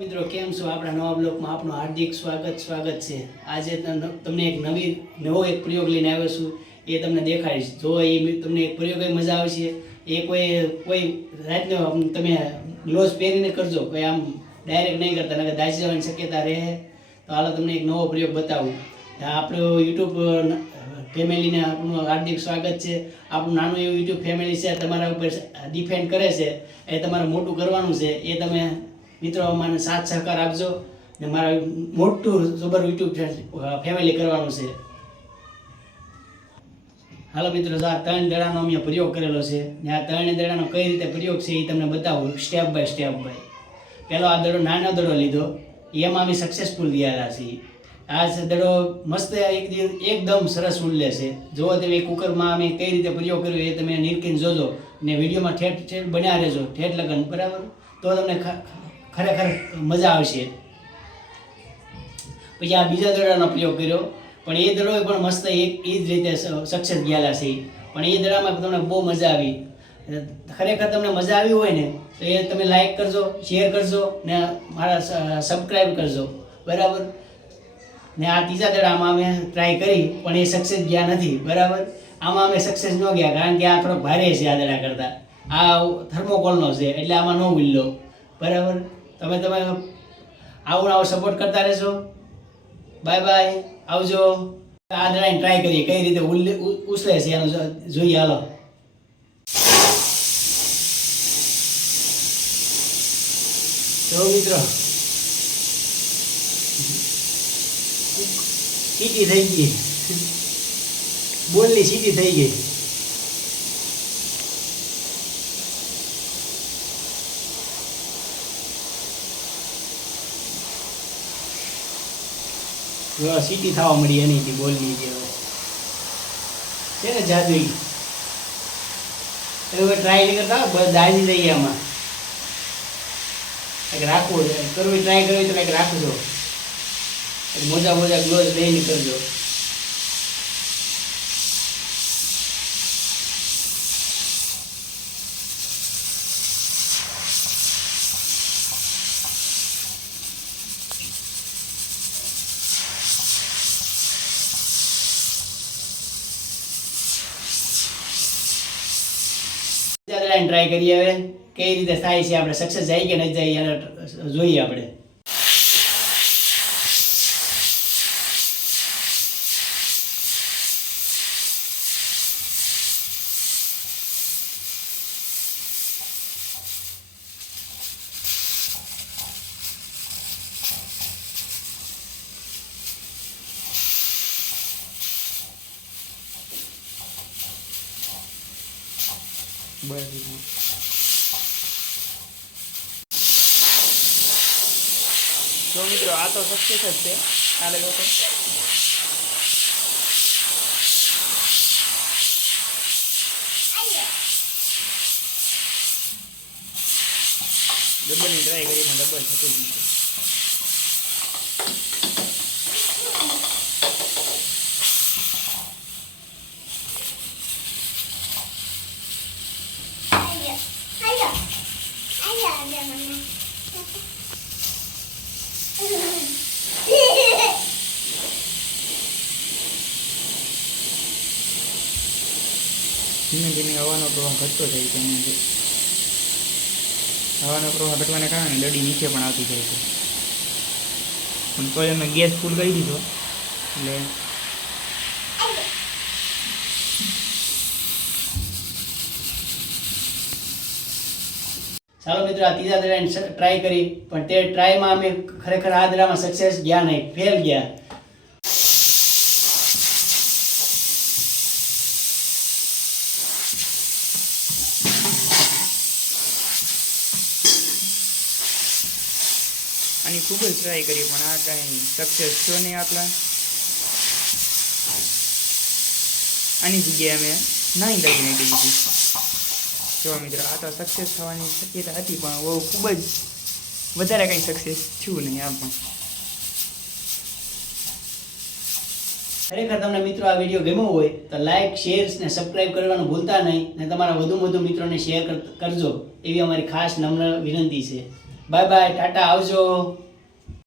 મિત્રો, કેમ છો? આપણા નવા બ્લોકમાં આપનું હાર્દિક સ્વાગત સ્વાગત છે. આજે તમને એક નવી, નવો એક પ્રયોગ લઈને આવ્યો છું. એ તમને દેખાડીશ જો એ તમને એક પ્રયોગ મજા આવશે. એ કોઈ કોઈ રાતનો તમે ગ્લોવ્સ પહેરીને કરજો. કોઈ આમ ડાયરેક્ટ નહીં કરતા, નકર દાઝી જવાની શક્યતા રહે. તો હાલો તમને એક નવો પ્રયોગ બતાવું. આપણું યુટ્યુબ ફેમિલીને આપણું હાર્દિક સ્વાગત છે. આપણું નાનું એવું યુટ્યુબ ફેમિલી છે, તમારા ઉપર ડિફેન્ડ કરે છે. એ તમારે મોટું કરવાનું છે. એ તમે મિત્રો મને સાથ સહકાર આપજો. ને મારા મોટું જબર યુટ્યુબ ફેમિલી કરવાનું છે. હાલો મિત્રો આ ત્રણ દડાનો અમે પ્રયોગ કરેલો છે, ને આ ત્રણ દડાનો કઈ રીતે પ્રયોગ છે એ તમને બતાવું સ્ટેપ બાય સ્ટેપ બાય પહેલો આ દડો નાનો દડો લીધો, એમાં અમે સક્સેસફુલ થયેલા છીએ. આ દડો મસ્ત એક એકદમ સરસ ઉલ્લે છે. જુઓ તમે કુકરમાં અમે કઈ રીતે પ્રયોગ કર્યો એ તમે નિરખીને જોજો, ને વિડીયોમાં ઠેઠ ઠેઠ બન્યા રહેજો, ઠેઠ લગન, બરાબર? તો તમને ખરેખર મજા આવશે. પછી આ બીજા દડાનો પ્રયોગ કર્યો. પણ એ દડો પણ મસ્ત એક એ જ રીતે સક્સેસ ગયેલા છે. પણ એ દડામાં તમને બહુ મજા આવી. ખરેખર તમને મજા આવી હોય ને, તો એ તમે લાઈક કરજો શેર કરજો, ને મારા સબસ્ક્રાઈબ કરજો. બરાબર? ને આ ત્રીજા દડામાં અમે ટ્રાય કરી, પણ એ સક્સેસ ગયા નથી. બરાબર? આમાં અમે સક્સેસ ન ગયા, કારણ કે આ થોડોક ભારે છે આ દડા કરતાં. આ થર્મોકોલનો છે, એટલે આમાં ન ઉલ્લો બરાબર? તમે તમે આવું આવો સપોર્ટ કરતા રહેશો. બાય બાય આવજો. આ દડાને ટ્રાય કરીએ. કઈ રીતે ઉછળે છે એનું જોઈએ હાલો. તો મિત્રો. સીટી થઈ ગઈ. બોલની સીટી થઈ ગઈ. જો સીટી થવા મળી એની બોલની જે છે ને જાદુઈ. હવે ટ્રાય કરતા દાજી જઈએ આમાં. કંઈક રાખવું કરવી ટ્રાય કરવી તો કંઈક રાખજો. મોજા મોજા ગ્લોઝ લઈને કરજો. ટ્રાય કરીએ હવે. કઈ રીતે થાય છે આપણે? સક્સેસ જાય કે નહીં જાય એને જોઈએ આપણે. જો મિત્રો, આ તો સક્સેસ જ છે. આ લેવો તો. ડબલની ટ્રાય કરી પણ ડબલ થતું જ નથી. ધીમે ધીમે હવાનો પ્રવાહ ઘટતો જાય છે એનાથી. હવાનો પ્રવાહ ઘટવાને કારણે દડી નીચે પણ આવતી જાય છે. પણ તોય અમે ગેસ ફૂલ કરી દીધો. એટલે ચાલો મિત્રો, આ ત્રીજા દડાને ટ્રાય કરી. પણ તે ટ્રાયમાં અમે ખરેખર આ દડામાં સક્સેસ ગયા નહીં. ફેલ ગયા. આની ખૂબ જ ટ્રાય કરી પણ આ કાંઈ સક્સેસ થયો નહીં આપણા આની જગ્યાએ અમે નાની દડી નાખી દીધી જો મિત્રો આ તો સક્સેસ થવાની શક્યતા હતી પણ બહુ ખૂબ જ વધારે કંઈ સક્સેસ થયું નહીં આ પણ ખરેખર તમને મિત્રો આ વીડિયો ગમ્યો હોય તો લાઇક શેર ને સબસ્ક્રાઇબ કરવાનું ભૂલતા નહીં ને તમારા વધુ વધુ મિત્રોને શેર કરજો. એવી અમારી ખાસ નમ્ર વિનંતી છે. બાય બાય ટાટા, આવજો.